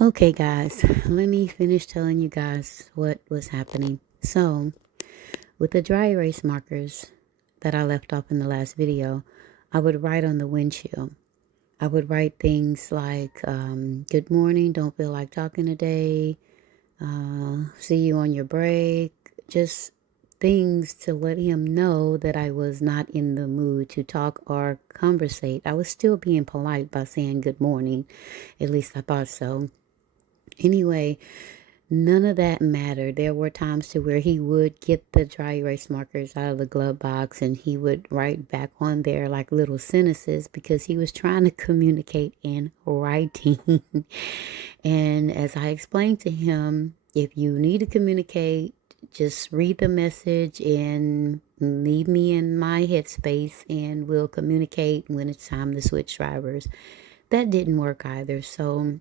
Okay, guys, let me finish telling you guys what was happening. So, with the dry erase markers that I left off in the last video, I would write on the windshield. I would write things like, good morning, don't feel like talking today, see you on your break, just things to let him know that I was not in the mood to talk or conversate. I was still being polite by saying good morning, at least I thought so. Anyway, none of that mattered. There were times to where he would get the dry erase markers out of the glove box and he would write back on there like little sentences because he was trying to communicate in writing. And as I explained to him, if you need to communicate, just read the message and leave me in my headspace and we'll communicate when it's time to switch drivers. That didn't work either. So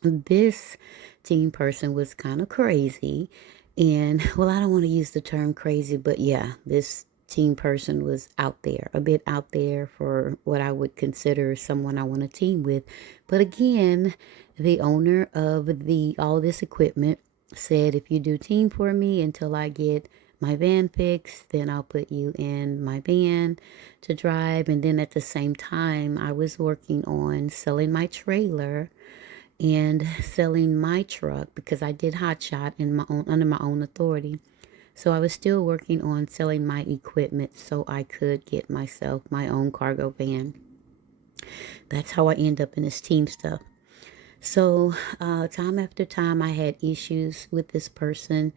this team person was kind of crazy. And well, I don't want to use the term crazy, but yeah, this team person was out there, a bit out there for what I would consider someone I want to team with. But again, the owner of the all this equipment said, if you do team for me until I get my van fixed, then I'll put you in my van to drive. And then at the same time, I was working on selling my trailer and selling my truck because I did hotshot in my own under my own authority. So I was still working on selling my equipment so I could get myself my own cargo van. That's how I end up in this team stuff. So time after time, I had issues with this person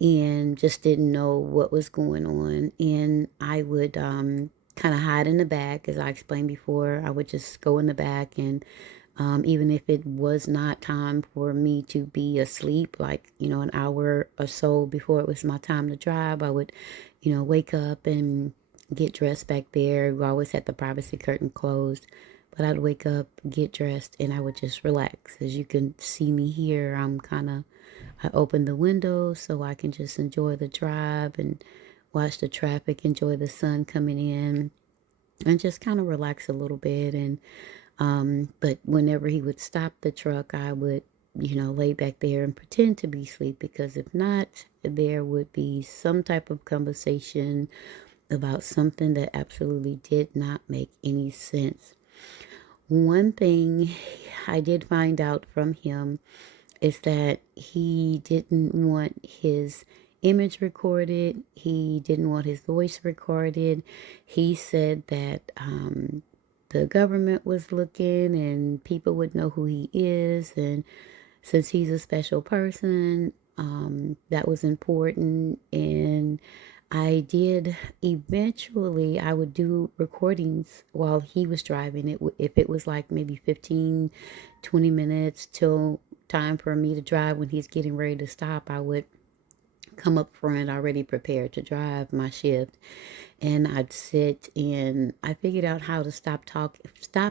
and just didn't know what was going on. And I would kind of hide in the back, as I explained before. I would just go in the back and even if it was not time for me to be asleep, like, an hour or so before it was my time to drive, I would, wake up and get dressed back there. We always had the privacy curtain closed, but I'd wake up, get dressed, and I would just relax. As you can see me here, I open the window so I can just enjoy the drive and watch the traffic, enjoy the sun coming in, and just kind of relax a little bit. And but whenever he would stop the truck, I would, lay back there and pretend to be asleep because if not, there would be some type of conversation about something that absolutely did not make any sense. One thing I did find out from him is that he didn't want his image recorded. He didn't want his voice recorded. He said that the government was looking and people would know who he is. And since he's a special person, that was important. And I did eventually, I would do recordings while he was driving. If it was like maybe 15, 20 minutes till time for me to drive when he's getting ready to stop, I would come up front already prepared to drive my shift, and I'd sit and I figured out how to stop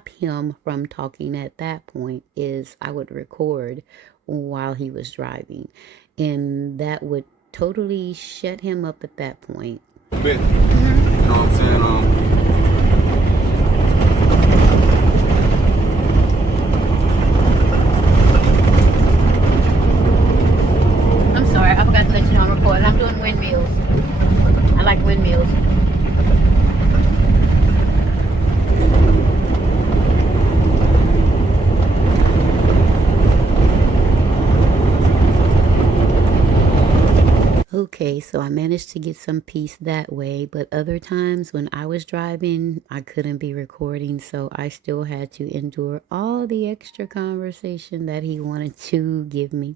him from talking at that point is I would record while he was driving, and that would totally shut him up at that point. Bit. You know what I'm saying? I'm sorry, I forgot to let you know I'm recording. I'm doing windmills. I like windmills. Okay, so I managed to get some peace that way, but other times when I was driving, I couldn't be recording, so I still had to endure all the extra conversation that he wanted to give me.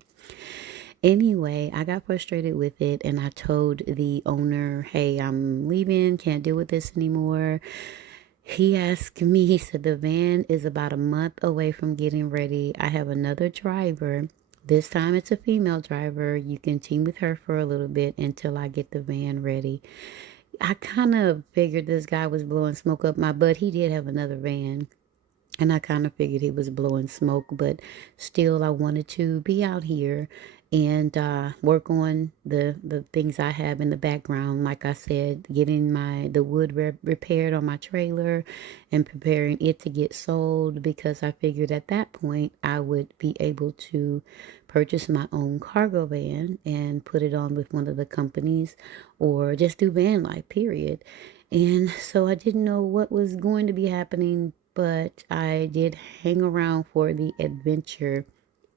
Anyway, I got frustrated with it and I told the owner, hey, I'm leaving, can't deal with this anymore. He asked me, he said, the van is about a month away from getting ready. I have another driver. This time it's a female driver. You can team with her for a little bit until I get the van ready. I kind of figured this guy was blowing smoke up my butt. He did have another van. And I kind of figured he was blowing smoke, but still I wanted to be out here and work on the things I have in the background. Like I said, getting the wood repaired on my trailer and preparing it to get sold, because I figured at that point I would be able to purchase my own cargo van and put it on with one of the companies, or just do van life, period. And so I didn't know what was going to be happening, but I did hang around for the adventure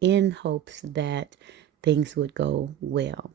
in hopes that things would go well.